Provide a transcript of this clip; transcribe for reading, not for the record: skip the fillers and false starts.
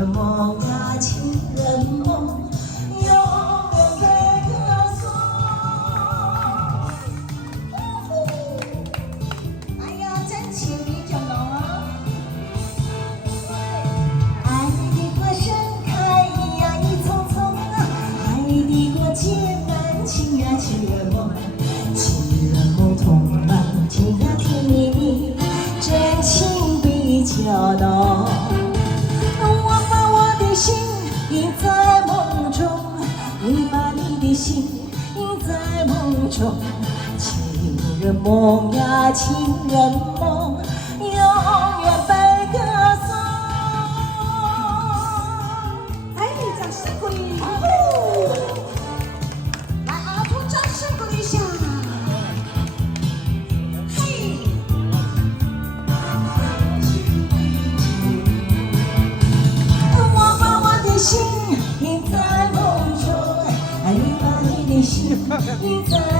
人梦呀，情人梦，永远被歌颂。哎呀，真情比较浓啊！爱的歌声开呀一丛丛啊，爱的歌渐难情呀情人梦，情人梦痛满天呀甜蜜蜜，真情比较浓。我把我的心印在梦中，你把你的心印在梦中，情人梦呀情人梦，永远被歌颂。哎，掌声鼓励！来，阿土掌声鼓励一下。嘿。我把我的心印在梦中，你把你的心印在